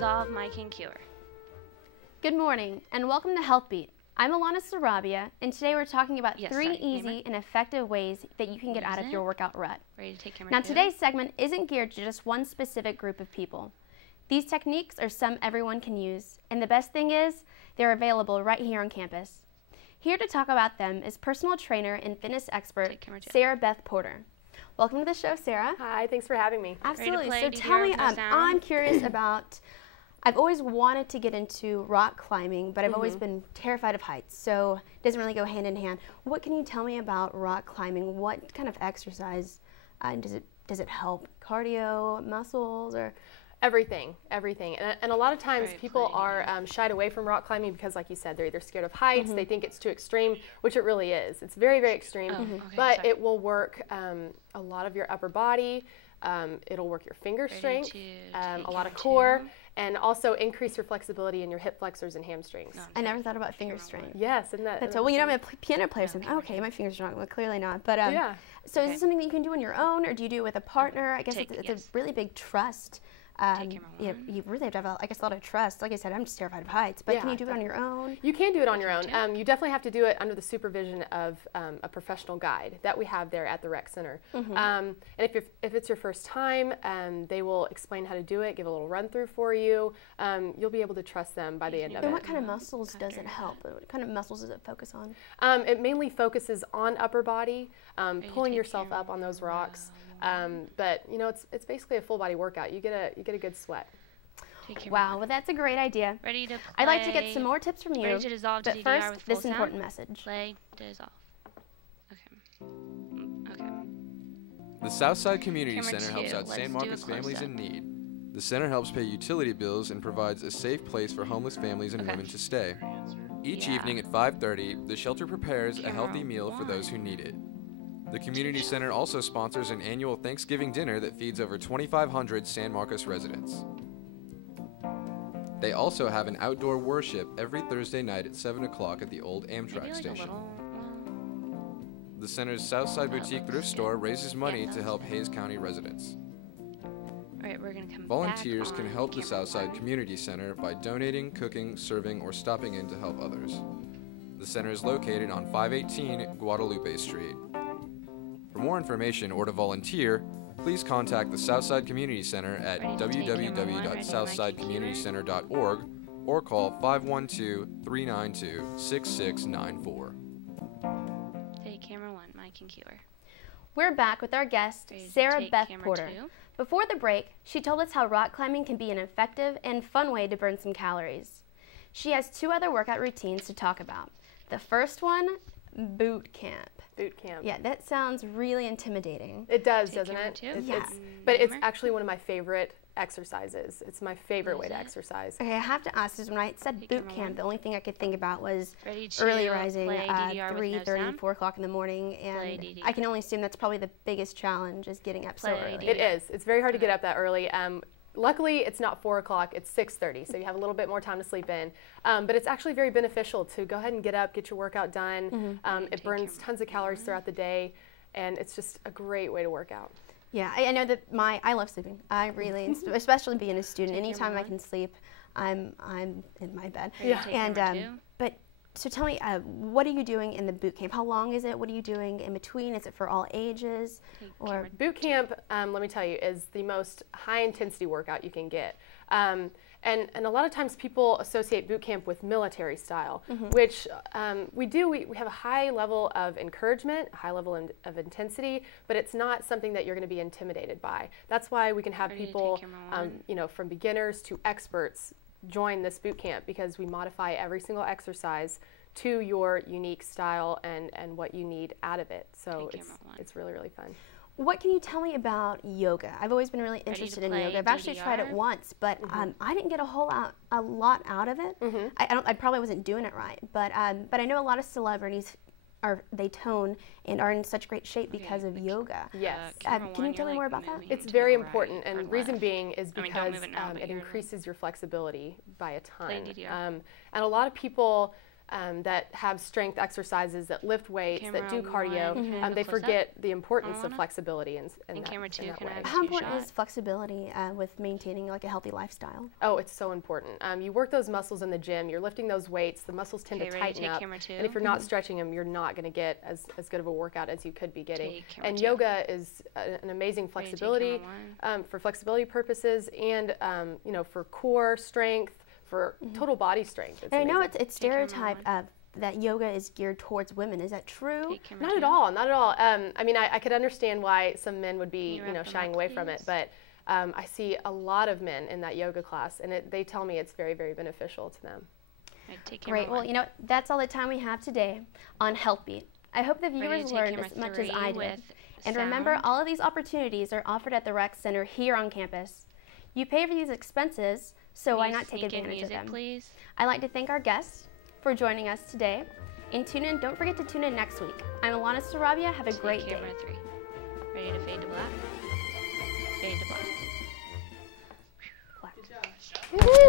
dissolve, my can cure. Good morning and welcome to Health Beat. I'm Alana Sarah-Beth, and today we're talking about three easy and effective ways that you can get out of your workout rut. Ready to take camera Now two? today's segment isn't geared to just one specific group of people. These techniques are some everyone can use, and the best thing is they're available right here on campus. Here to talk about them is personal trainer and fitness expert Sarah-Beth Porter. Welcome to the show, Sarah. Hi, thanks for having me. Absolutely. So tell me, I'm curious about, I've always wanted to get into rock climbing, but I've always been terrified of heights, so it doesn't really go hand in hand. What can you tell me about rock climbing? What kind of exercise does it help? Cardio, muscles, or? Everything. And a lot of times people are shied away from rock climbing because, like you said, they're either scared of heights, they think it's too extreme, which it really is. It's very, very extreme, but it will work a lot of your upper body. It'll work your finger strength, a lot of core, and also increase your flexibility in your hip flexors and hamstrings. I never thought about finger strength. Yes, and that's well, you know, I'm a piano player, so okay, my fingers are strong. Well, clearly not. But so is this something that you can do on your own, or do you do it with a partner? I guess it's a really big trust. You really have to have, I guess, a lot of trust. Like I said, I'm just terrified of heights, but can you do it on your own? You can do it on your own. You definitely have to do it under the supervision of a professional guide that we have there at the rec center. And if it's your first time, they will explain how to do it, give a little run through for you. You'll be able to trust them by the end of it. And what kind of muscles does it help? What kind of muscles does it focus on? It mainly focuses on upper body, pulling yourself up on those rocks. But you know, it's basically a full body workout. You get a good sweat. Wow, well that's a great idea. Ready to play. I'd like to get some more tips from you. Ready to dissolve but DDR first, with full this important message. Play, dissolve. Okay. The Southside Community Camera Center helps two. out Let's San do Marcos a families close-up. in need. The center helps pay utility bills and provides a safe place for homeless families and women to stay. Each evening at 5:30, the shelter prepares a healthy meal for those who need it. The community center also sponsors an annual Thanksgiving dinner that feeds over 2,500 San Marcos residents. They also have an outdoor worship every Thursday night at 7 o'clock at the old Amtrak station. The center's Southside Boutique thrift store raises money to help Hayes County residents. Alright, we're gonna come Volunteers back can on help the camera Southside one. Community Center by donating, cooking, serving, or stopping in to help others. The center is located on 518 Guadalupe Street. For more information or to volunteer, please contact the Southside Community Center at www.southsidecommunitycenter.org or call 512-392-6694. Take camera one, my can cure. We're back with our guest, Ready to Sarah-Beth take camera Porter. two? Before the break, she told us how rock climbing can be an effective and fun way to burn some calories. She has two other workout routines to talk about. The first one, boot camp. Boot camp. Yeah, that sounds really intimidating. It does, Take doesn't camera it? two. But it's actually one of my favorite exercises. It's my favorite way to exercise. Okay, I have to ask this. When I said boot camp, the only thing I could think about was Ready to early rising, play DDR with no 3:30, sound? 4 o'clock in the morning, and DDR. I can only assume that's probably the biggest challenge is getting up so Play early. It is. It's very hard to get up that early. Luckily, it's not 4 o'clock, it's 6:30, so you have a little bit more time to sleep in. But it's actually very beneficial to go ahead and get up, get your workout done. It burns tons of calories throughout the day, and it's just a great way to work out. Yeah, I know that I love sleeping. I really, especially being a student, anytime I can sleep, I'm in my bed. But so tell me, what are you doing in the boot camp? How long is it? What are you doing in between? Is it for all ages? Or boot camp, let me tell you, is the most high intensity workout you can get. And a lot of times people associate boot camp with military style, which we do. We have a high level of encouragement, a high level of intensity, but it's not something that you're going to be intimidated by. That's why we can have people, you know, from beginners to experts join this boot camp, because we modify every single exercise to your unique style and what you need out of it. So it's really, really fun. What can you tell me about yoga? I've always been really interested in yoga. I've actually tried it once, but I didn't get a lot out of it. I probably wasn't doing it right, but I know a lot of celebrities they tone and are in such great shape because of yoga. Yes. Can you tell me more about that? It's very important, and reason being is because it increases your flexibility by a ton. And a lot of people that have strength exercises, that lift weights, that do cardio, they Close forget the importance of flexibility in and camera 2, that can I way. have How 2 important shots? is flexibility with maintaining like a healthy lifestyle? Oh, it's so important. You work those muscles in the gym, you're lifting those weights, the muscles tend to tighten up. Camera 2. And if you're not stretching them, you're not going to get as good of a workout as you could be getting. Take camera And 2. yoga is an amazing Ready to take flexibility, camera for flexibility purposes and, you know, for core strength, for total body strength. It's And I know amazing. it's stereotyped that yoga is geared towards women. Is that true? Take camera Not 2. at all, not at all. I mean, I could understand why some men would be, you you know, wrap them shying up, away from it, please? but I see a lot of men in that yoga class, and they tell me it's very, very beneficial to them. Right, take camera Great. Well, 1. you know, that's all the time we have today on Health Beat. I hope the Ready to viewers take learned camera as much as 3 I did. with And remember, sound? all of these opportunities are offered at the Rec Center here on campus. You pay for these expenses, so why Please not take sneak in advantage of music, them? please? I'd like to thank our guests for joining us today. And don't forget to tune in next week. I'm Alana Sarabia. Have a Take great day. camera 3. Ready to fade to black? Fade to black. Black.